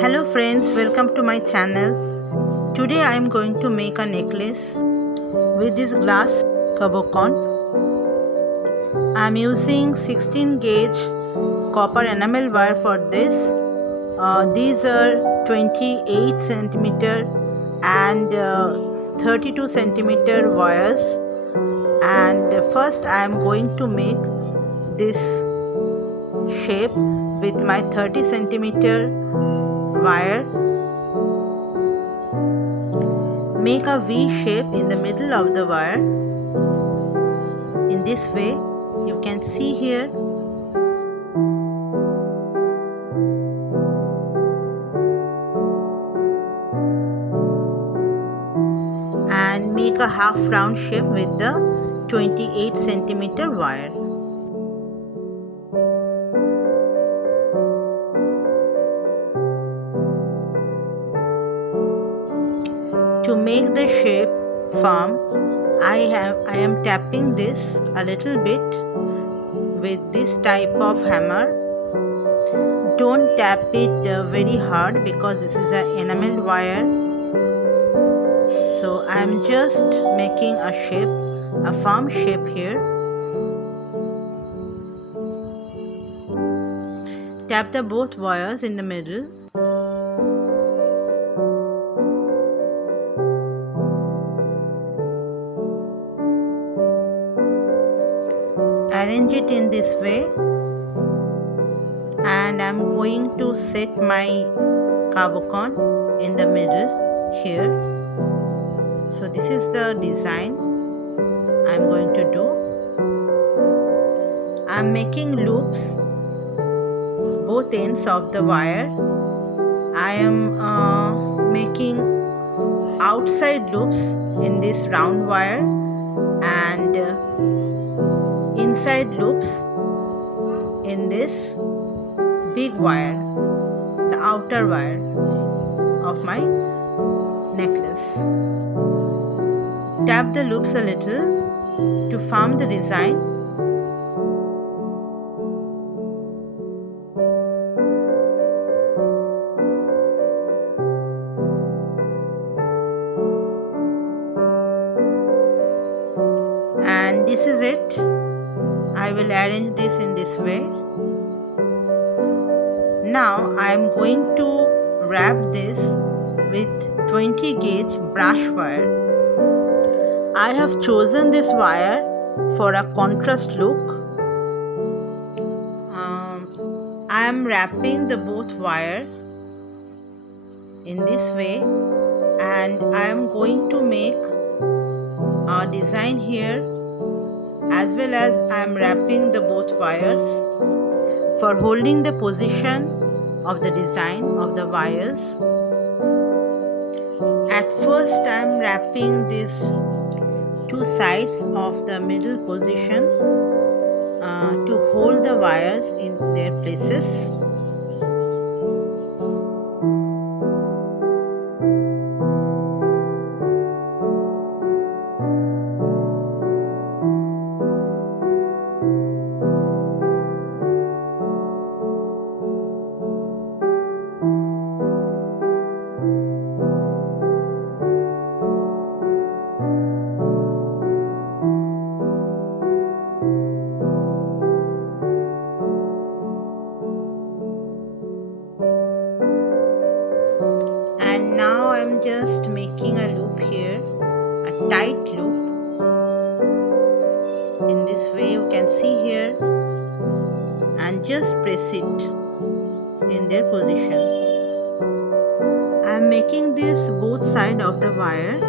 Hello friends, welcome to my channel. Today I am going to make a necklace with this glass cabocon. I am using 16 gauge copper enamel wire for this. These are 28 centimeter and 32 centimeter wires. And first I am going to make this shape with my 30 centimeter wire. Make a V shape in the middle of the wire. In this way, you can see here. And make a half round shape with the 28 centimeter wire. To make the shape firm, I am tapping this a little bit with this type of hammer. Don't tap it very hard because this is an enamel wire. So I am just making a shape, a firm shape here. Tap the both wires in the middle. Arrange it in this way, and I'm going to set my cabocon in the middle here. So this is the design I'm going to do. I'm making loops both ends of the wire. I am making outside loops in this round wire and inside loops in this big wire, the outer wire of my necklace. Tap the loops a little to form the design. And this is it. I will arrange this in this way. Now I am going to wrap this with 20 gauge brush wire. I have chosen this wire for a contrast look. I am wrapping the both wire in this way, and I am going to make a design here as well as I am wrapping the both wires for holding the position of the design of the wires. At first I am wrapping these two sides of the middle position to hold the wires in their places. And now I am just making a loop here, a tight loop. In this way you can see here, and just press it in their position. I am making this both sides of the wire.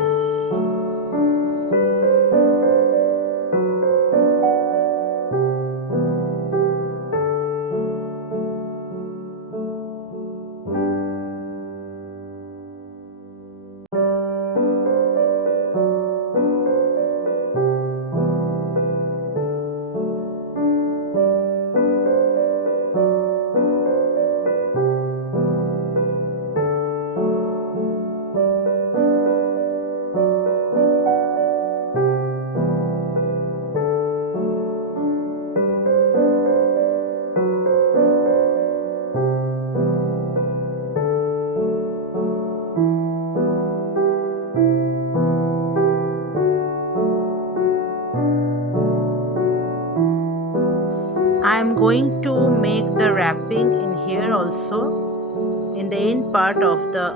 wrapping in here also, in the end part of the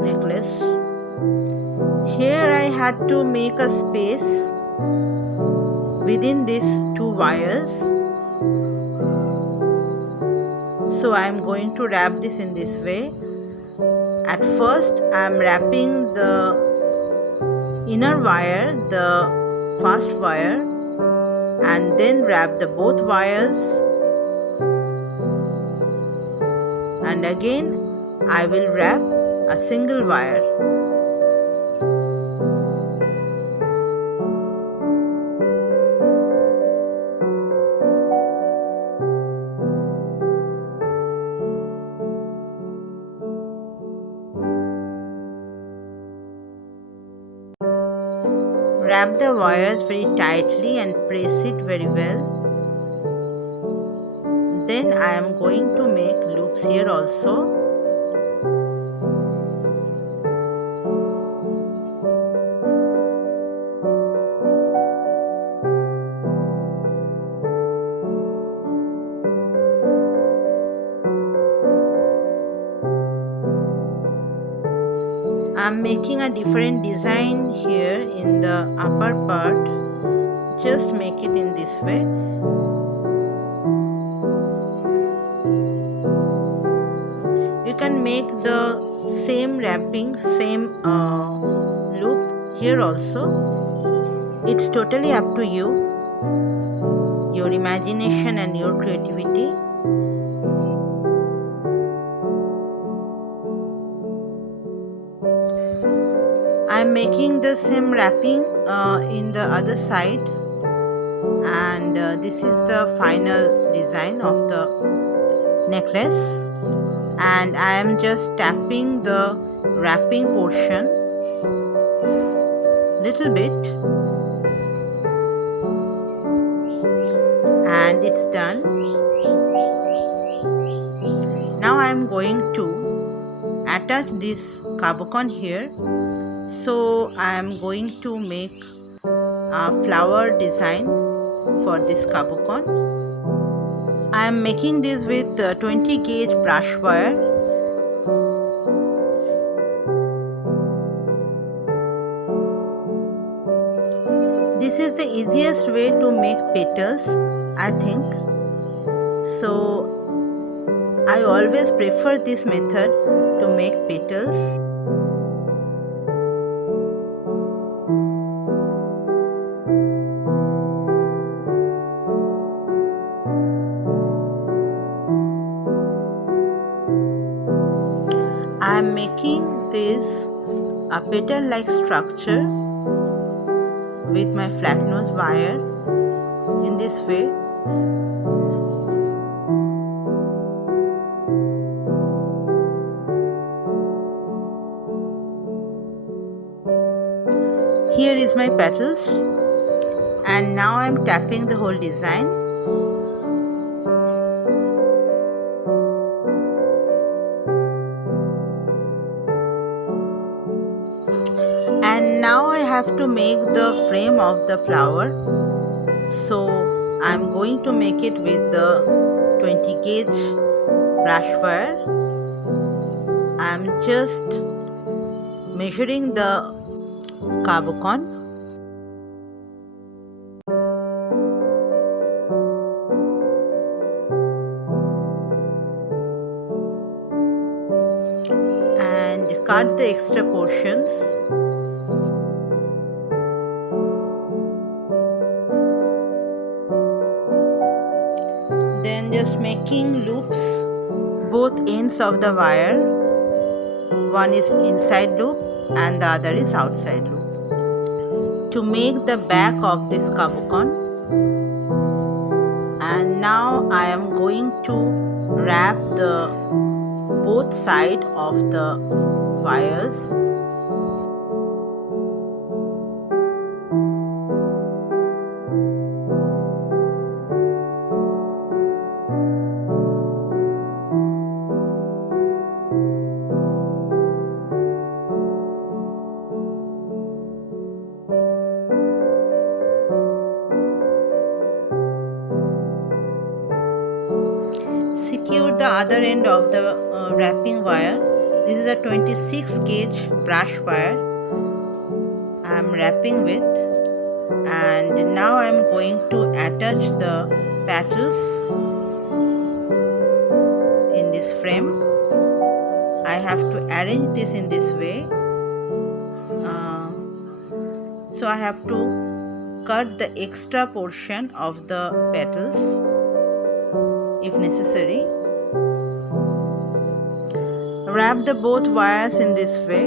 necklace. Here I had to make a space within these two wires. So I am going to wrap this in this way. At first I am wrapping the inner wire, the fast wire, and then wrap the both wires, and again I will wrap a single wire. Wrap the wires very tightly and press it very well. Then I am going to make loops here also. I am making a different design here in the upper part. Just make it in this way. You can make the same wrapping, same loop here also. It's totally up to you, your imagination and your creativity. I'm making the same wrapping in the other side, and this is the final design of the necklace, and I am just tapping the wrapping portion little bit, and it's done. Now I am going to attach this kabukon here. So I am going to make a flower design for this kabukon. I am making this with 20 gauge brush wire. This is the easiest way to make petals, I think. So I always prefer this method to make petals. I am making this a petal like structure with my flat nose wire in this way. Here is my petals, and now I am tapping the whole design. And now I have to make the frame of the flower. So I am going to make it with the 20 gauge brush wire. I am just measuring the kabukon. And cut the extra portions. Then just making loops both ends of the wire. One is inside loop and the other is outside loop, to make the back of this kabukon. And now I am going to wrap the both side of the wires. Secure other end of the wrapping wire. This is a 26 gauge brush wire I am wrapping with, and now I am going to attach the petals in this frame. I have to arrange this in this way. So I have to cut the extra portion of the petals if necessary. Wrap the both wires in this way.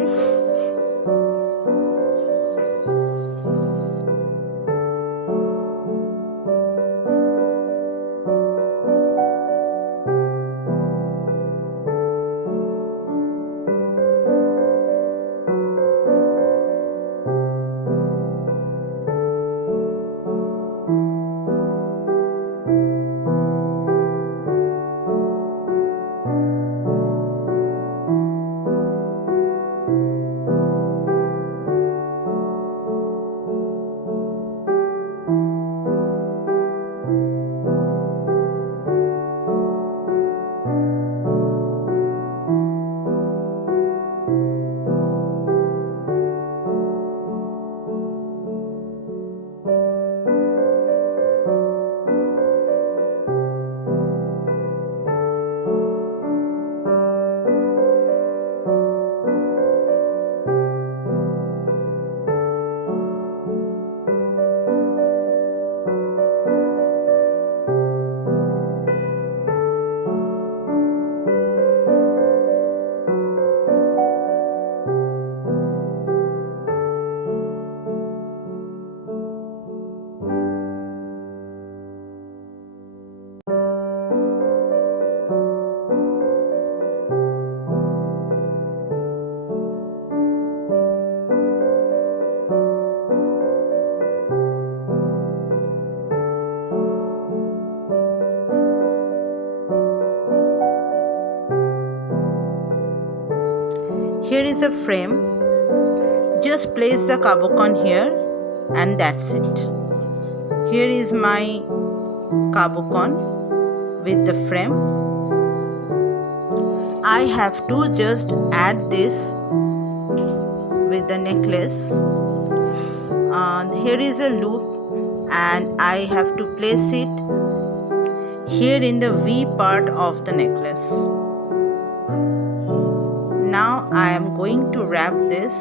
Here is a frame. Just place the kabokon here and that's it. Here is my kabokon with the frame. I have to just add this with the necklace. Here is a loop and I have to place it here in the V part of the necklace. Now I am going to wrap this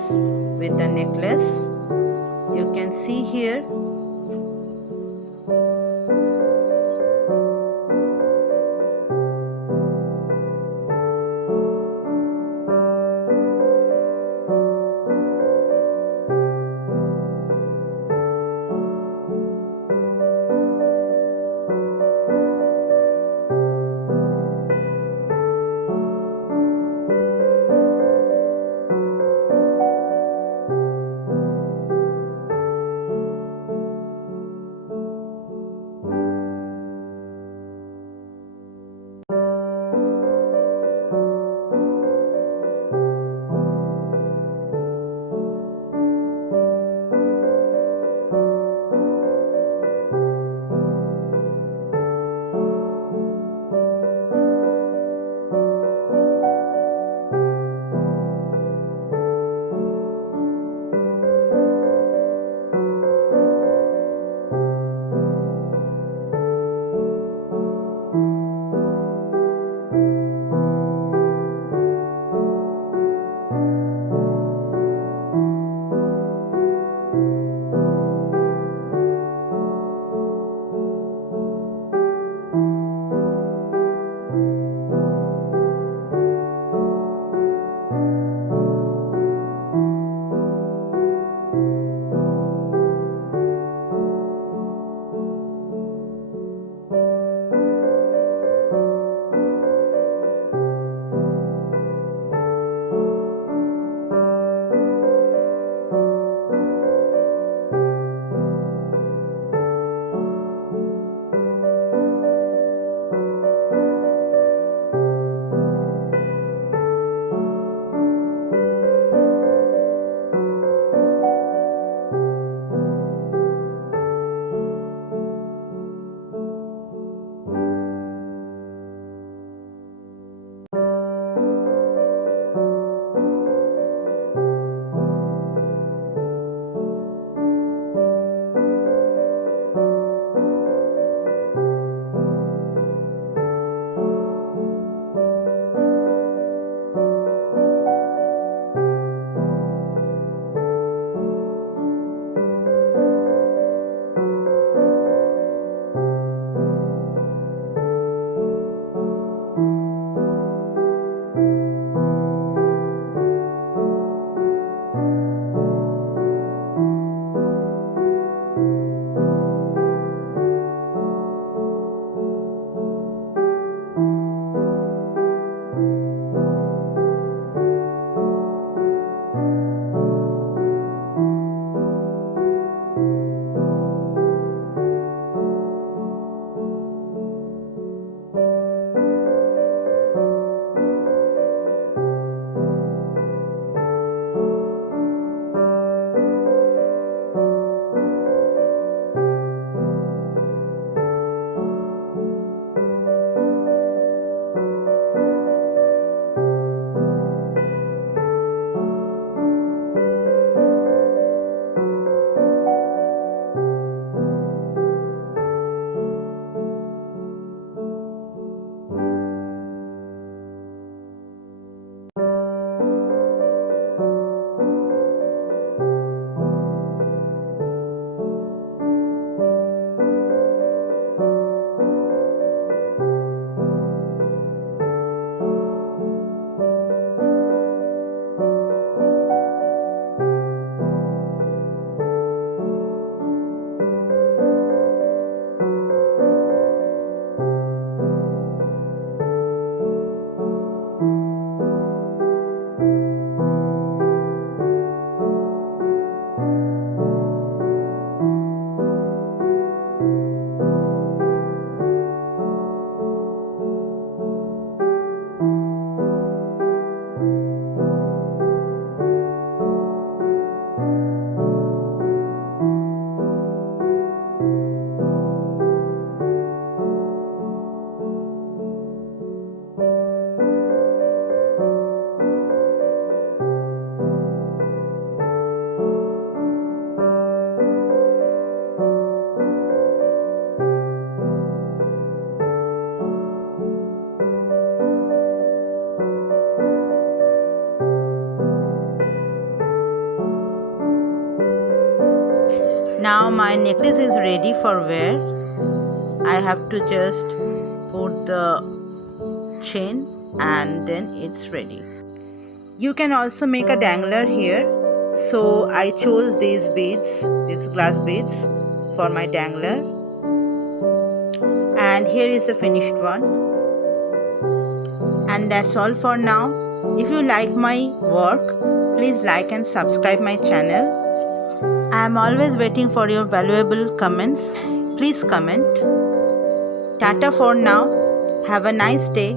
with the necklace. You can see here. Now my necklace is ready for wear. I have to just put the chain and then it's ready. You can also make a dangler here. So I chose these beads, these glass beads for my dangler. And here is the finished one. And that's all for now. If you like my work, please like and subscribe my channel. I am always waiting for your valuable comments. Please comment. Tata for now. Have a nice day.